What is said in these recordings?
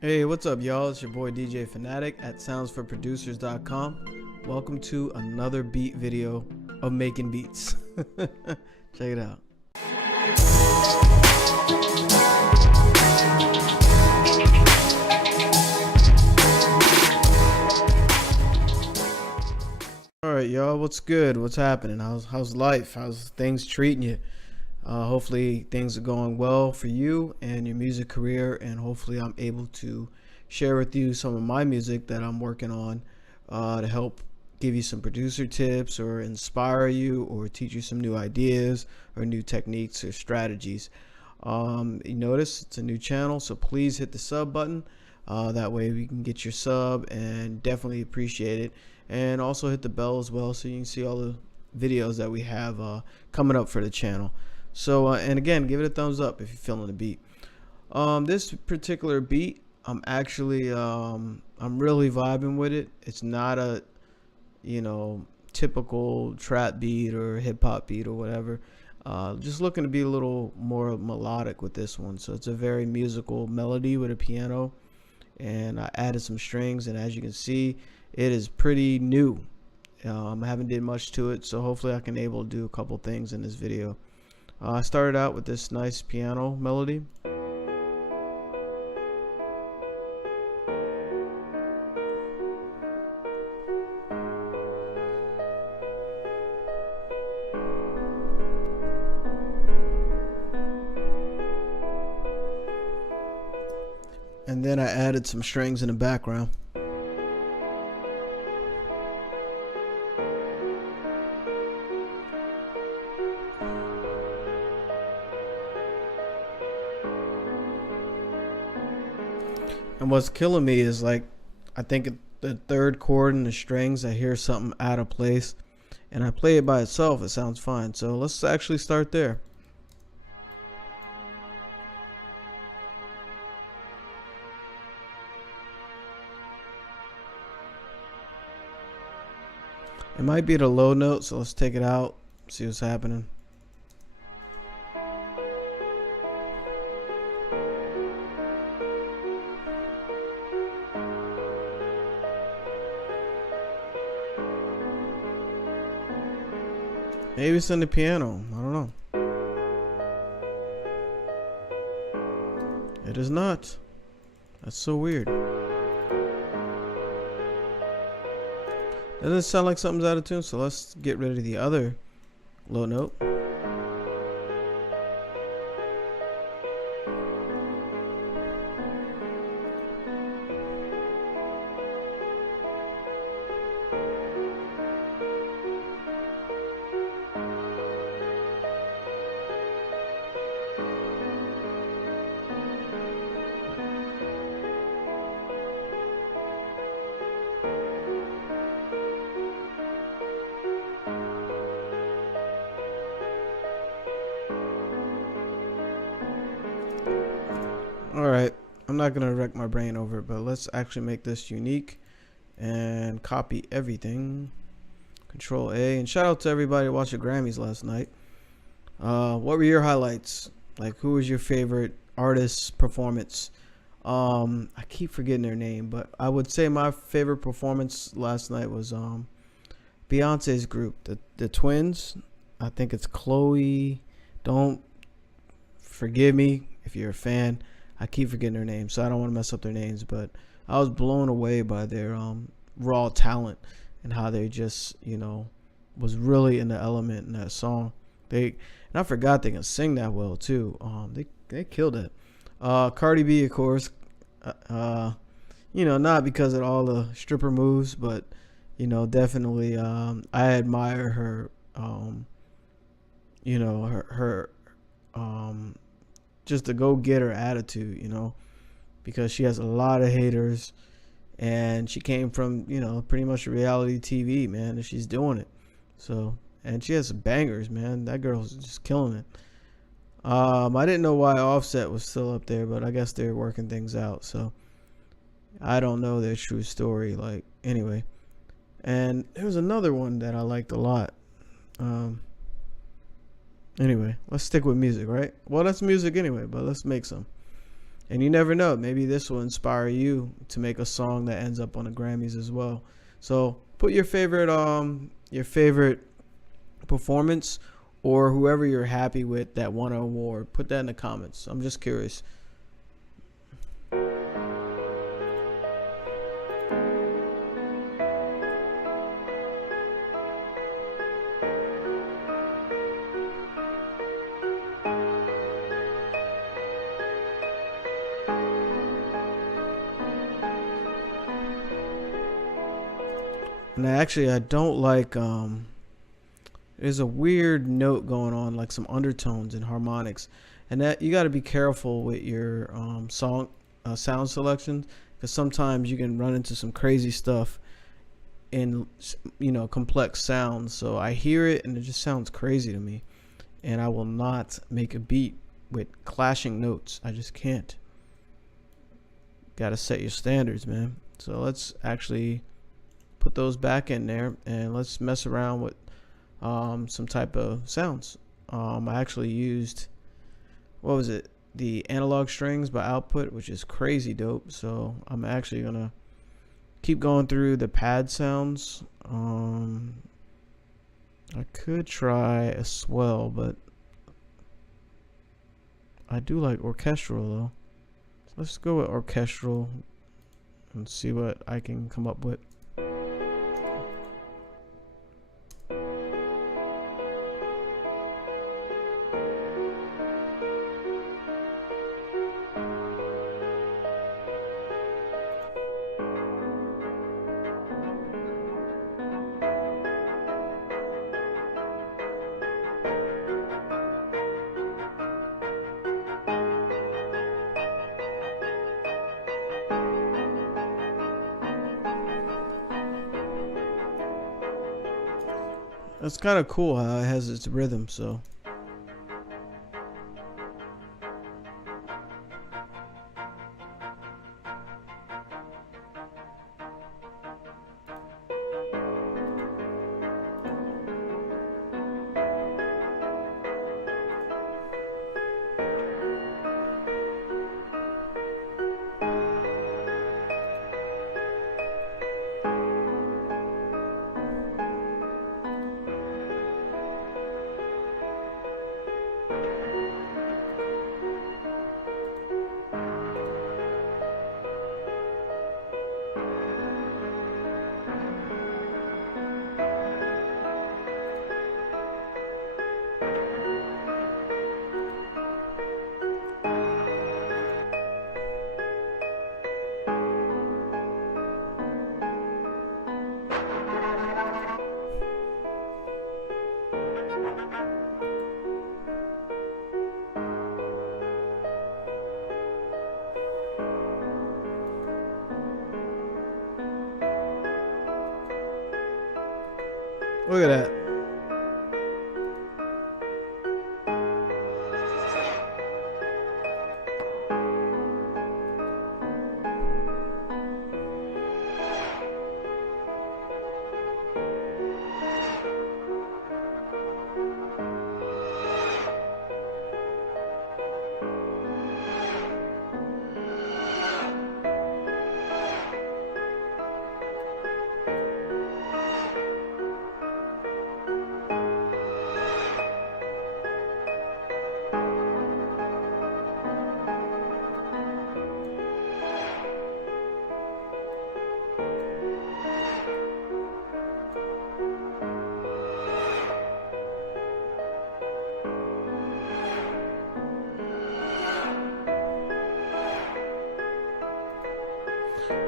Hey, what's up, y'all? It's your boy DJ Fanatic at soundsforproducers.com. Welcome to another beat video of making beats. Check it out. All right, y'all. What's good? What's happening? How's life? How's things treating you? Hopefully things are going well for you and your music career, and hopefully I'm able to share with you some of my music that I'm working on to help give you some producer tips or inspire you or teach you some new ideas or new techniques or strategies. You notice it's a new channel, so please hit the sub button. That way we can get your sub and definitely appreciate it. And also hit the bell as well so you can see all the videos that we have coming up for the channel. So and again, give it a thumbs up if you're feeling the beat. This particular beat, I'm actually I'm really vibing with it. It's not a typical trap beat or hip hop beat or whatever. Just looking to be a little more melodic with this one. So it's a very musical melody with a piano, and I added some strings, and as you can see, it is pretty new. I haven't did much to it, so hopefully I can able to do a couple things in this video. I started out with this nice piano melody. And then I added some strings in the background. And what's killing me is, like, I think the third chord in the strings, I hear something out of place, and I play it by itself, it sounds fine. So let's actually start there. It might be the low note, so let's take it out, see what's happening. Maybe it's in the piano. I don't know. It is not. That's so weird. Doesn't sound like something's out of tune, so let's get rid of the other low note. Alright, I'm not going to wreck my brain over it, but let's actually make this unique and copy everything. Control A, and shout out to everybody who watched the Grammys last night. What were your highlights? Like, who was your favorite artist's performance? I keep forgetting their name, but I would say my favorite performance last night was Beyonce's group, the twins. I think it's Chloe. Don't forgive me if you're a fan. I keep forgetting their names, so I don't want to mess up their names, but I was blown away by their raw talent and how they just, was really in the element in that song. And I forgot they can sing that well too. They killed it. Cardi B, of course, not because of all the stripper moves, but definitely I admire her, her just the go-getter attitude, because she has a lot of haters, and she came from pretty much reality TV, man, and she's doing it. So, and she has some bangers, man. That girl's just killing it. I didn't know why Offset was still up there, but I guess they're working things out, so I don't know their true story, like, anyway. And there was another one that I liked a lot. Anyway, let's stick with music, right? Well, that's music anyway, but let's make some. And you never know, maybe this will inspire you to make a song that ends up on the Grammys as well. So put your favorite performance or whoever you're happy with that won an award. Put that in the comments. I'm just curious. And I don't like there's a weird note going on, like some undertones and harmonics, and that you got to be careful with your sound selections, because sometimes you can run into some crazy stuff in complex sounds. So I hear it and it just sounds crazy to me, and I will not make a beat with clashing notes. I just can't. Got to set your standards, man. So let's actually put those back in there and let's mess around with some type of sounds. I actually used, what was it, the Analog Strings by Output, which is crazy dope. So I'm actually gonna keep going through the pad sounds. I could try a swell, but I do like orchestral though. So let's go with orchestral and see what I can come up with. It's kind of cool how it has its rhythm, so. Look at that.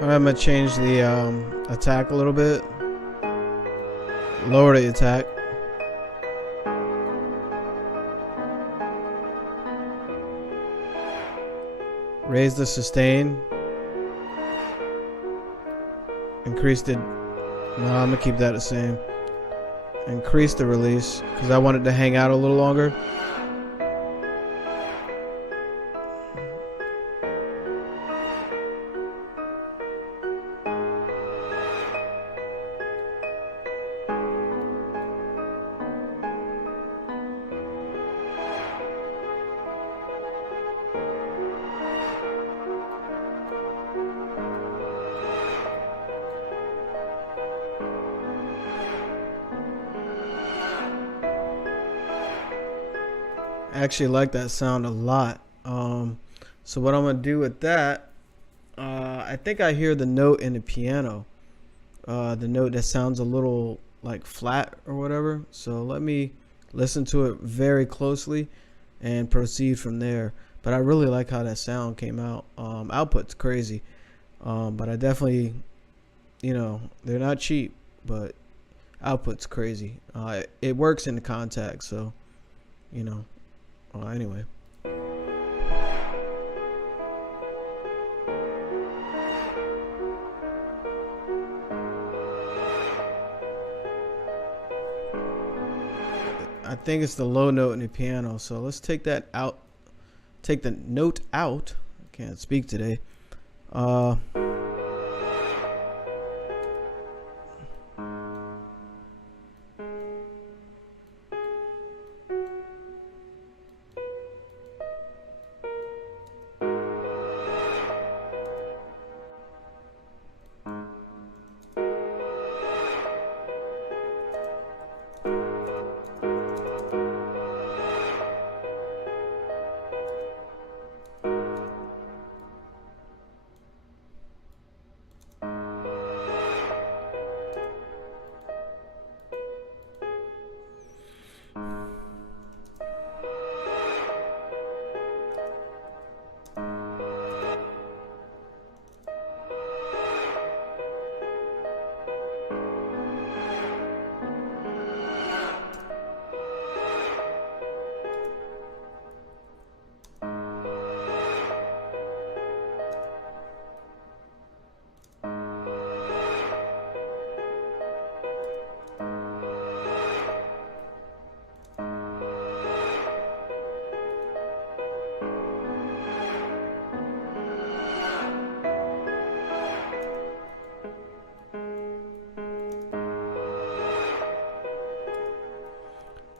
I'm gonna change the attack a little bit. Lower the attack. Raise the sustain. Increase the. No, I'm gonna keep that the same. Increase the release because I want it to hang out a little longer. actually like that sound a lot. So what I'm gonna do with that, I think I hear the note in the piano, the note that sounds a little like flat or whatever. So let me listen to it very closely and proceed from there. But I really like how that sound came out. Output's crazy, but I definitely, they're not cheap, but output's crazy. It works in the contact, so you know. Anyway. I think it's the low note in the piano. So let's take that out. Take the note out. I can't speak today.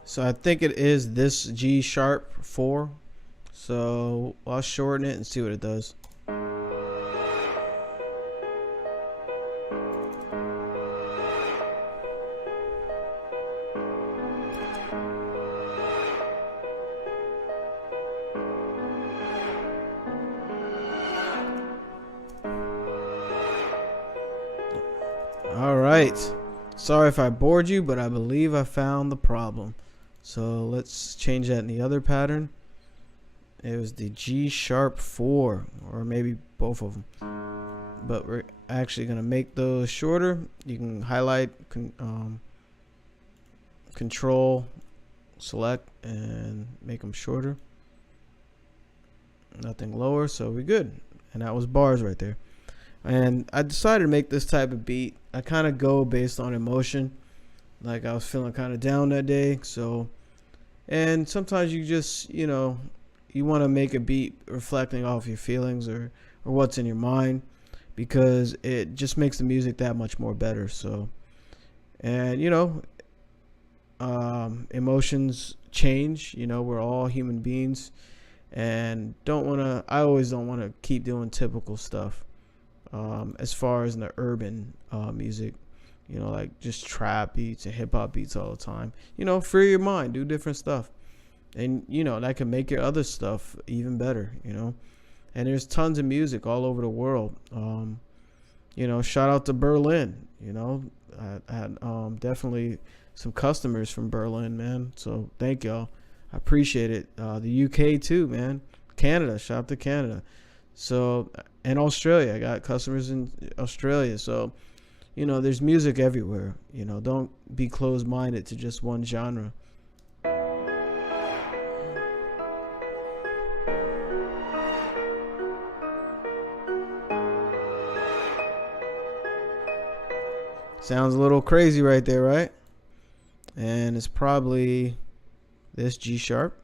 So I think it is this G sharp 4. So I'll shorten it and see what it does. All right. Sorry if I bored you, but I believe I found the problem. So let's change that in the other pattern. It was the G sharp 4, or maybe both of them. But we're actually going to make those shorter. You can highlight, control, select, and make them shorter. Nothing lower, so we're good. And that was bars right there. And I decided to make this type of beat. I kind of go based on emotion. Like I was feeling kind of down that day, so. And sometimes you just, you want to make a beat reflecting off your feelings or what's in your mind, because it just makes the music that much more better. So, and emotions change. We're all human beings, and I always don't want to keep doing typical stuff. As far as in the urban music. Like just trap beats and hip hop beats all the time. Free your mind, do different stuff. And, that can make your other stuff even better, And there's tons of music all over the world. Shout out to Berlin, I had definitely some customers from Berlin, man. So thank y'all. I appreciate it. The UK too, man. Canada, shout out to Canada. So, and Australia, I got customers in Australia. So, there's music everywhere. Don't be closed-minded to just one genre. Sounds a little crazy right there, right? And it's probably this G sharp.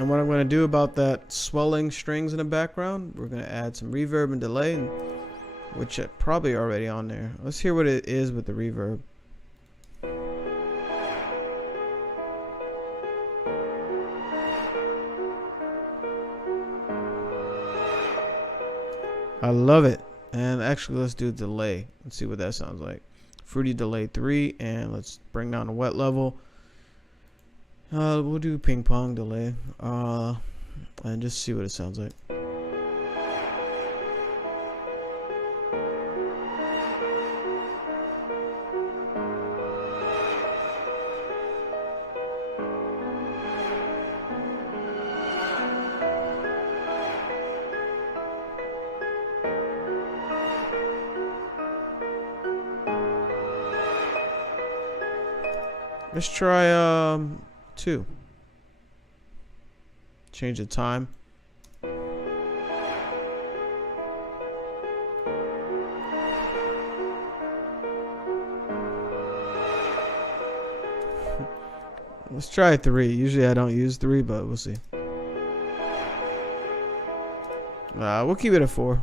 And what I'm going to do about that swelling strings in the background, we're going to add some reverb and delay, which are probably already on there. Let's hear what it is with the reverb. I love it. And actually, let's do delay. Let's see what that sounds like. Fruity delay 3, and let's bring down the wet level. We'll do ping pong delay, and just see what it sounds like. Let's try 2. Change the time. Let's try 3. Usually I don't use 3, but we'll see. We'll keep it at 4.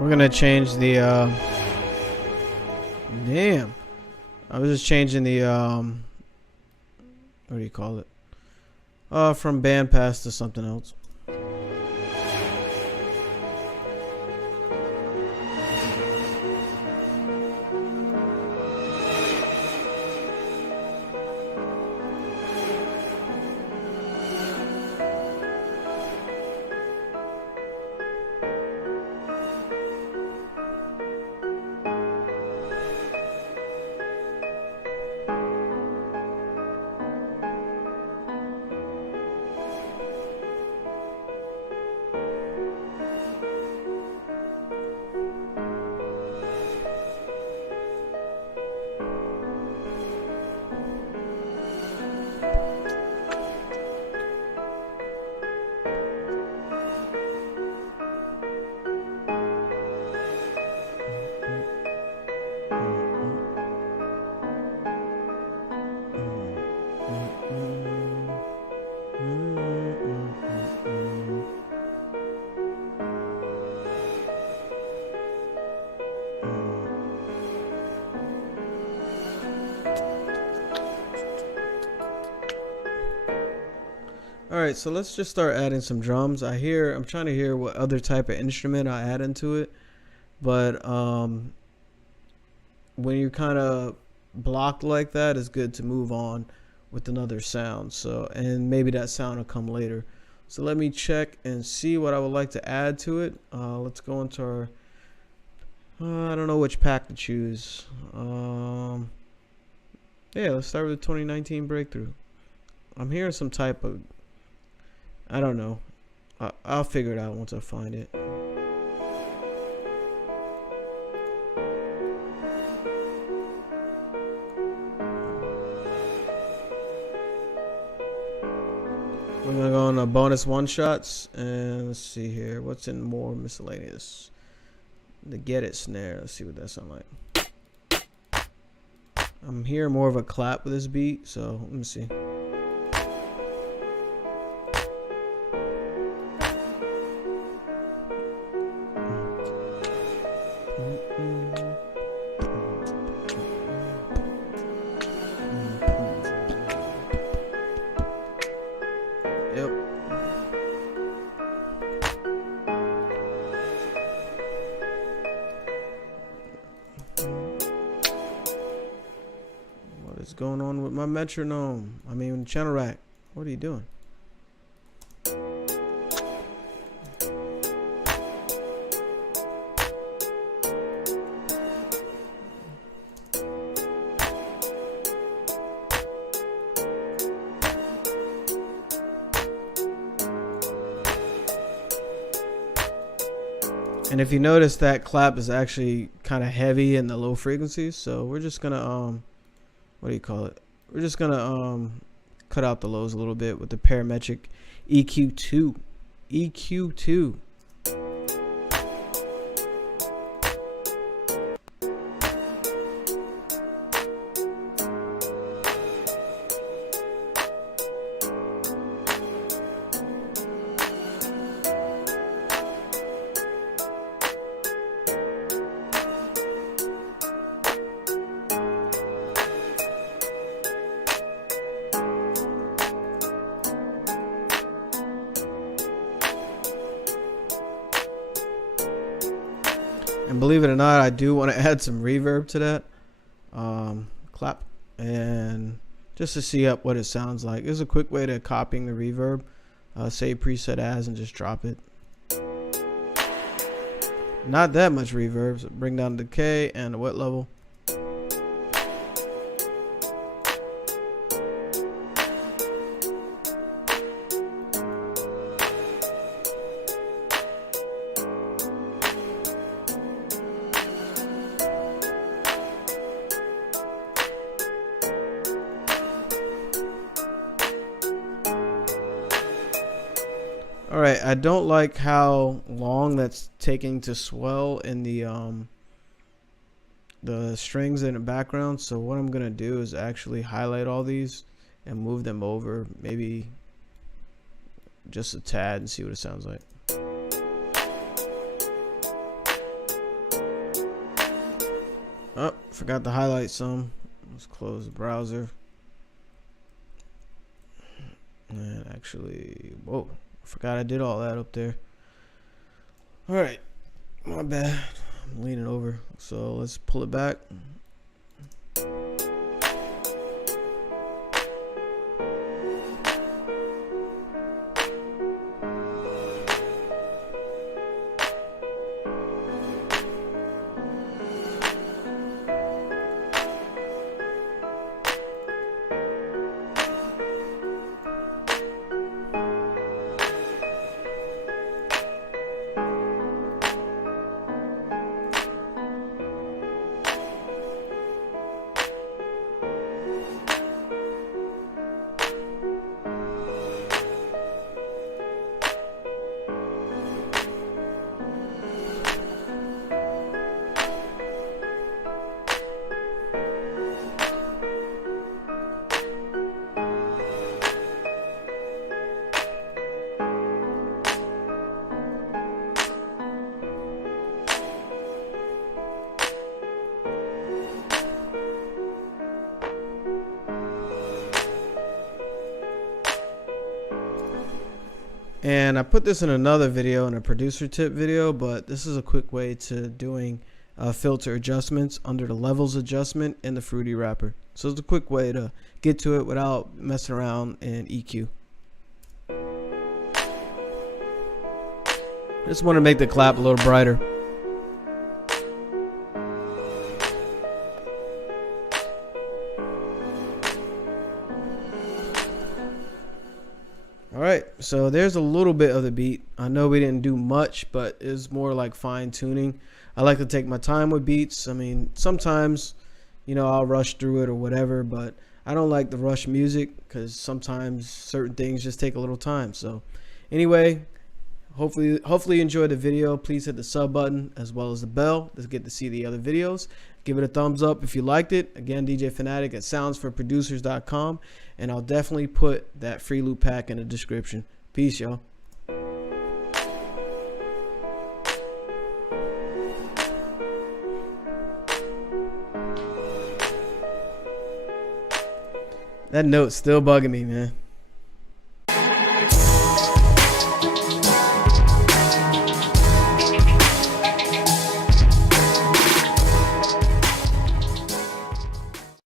We're gonna change the damn. I was just changing the what do you call it? From bandpass to something else. Alright, so let's just start adding some drums. I'm trying to hear what other type of instrument I add into it. But when you're kind of blocked like that, it's good to move on with another sound. So, and maybe that sound will come later. So let me check and see what I would like to add to it. Let's go into our, I don't know which pack to choose. Yeah, let's start with the 2019 Breakthrough. I'm hearing some type of, I don't know. I'll figure it out once I find it. We're gonna go on the bonus one shots and let's see here. What's in more miscellaneous? The Get It snare. Let's see what that sounds like. I'm hearing more of a clap with this beat, so let me see. What's going on with my metronome? I mean, channel rack. What are you doing? And if you notice, that clap is actually kind of heavy in the low frequencies, so we're just gonna what do you call it? We're just gonna cut out the lows a little bit with the parametric EQ2. EQ2. And believe it or not, I do want to add some reverb to that clap, and just to see up what it sounds like. This is a quick way to copying the reverb. Save preset as and just drop it. Not that much reverb, so bring down the decay and the wet level. Alright, I don't like how long that's taking to swell in the strings in the background, so what I'm gonna do is actually highlight all these and move them over maybe just a tad and see what it sounds like. Oh, forgot to highlight some. Let's close the browser. And actually, whoa, I forgot I did all that up there. Alright, my bad. I'm leaning over. So let's pull it back. And I put this in another video, in a producer tip video, but this is a quick way to doing filter adjustments under the levels adjustment in the Fruity Wrapper. So it's a quick way to get to it without messing around in EQ. Just want to make the clap a little brighter. Alright, so there's a little bit of the beat. I know we didn't do much, but it's more like fine tuning. I like to take my time with beats. I mean, sometimes, you know, I'll rush through it or whatever, but I don't like the rush music because sometimes certain things just take a little time. So anyway, hopefully you enjoyed the video. Please hit the sub button as well as the bell to get to see the other videos. Give it a thumbs up if you liked it. Again, DJ Fanatic at soundsforproducers.com, and I'll definitely put that free loop pack in the description. Peace, y'all. That note's still bugging me, man.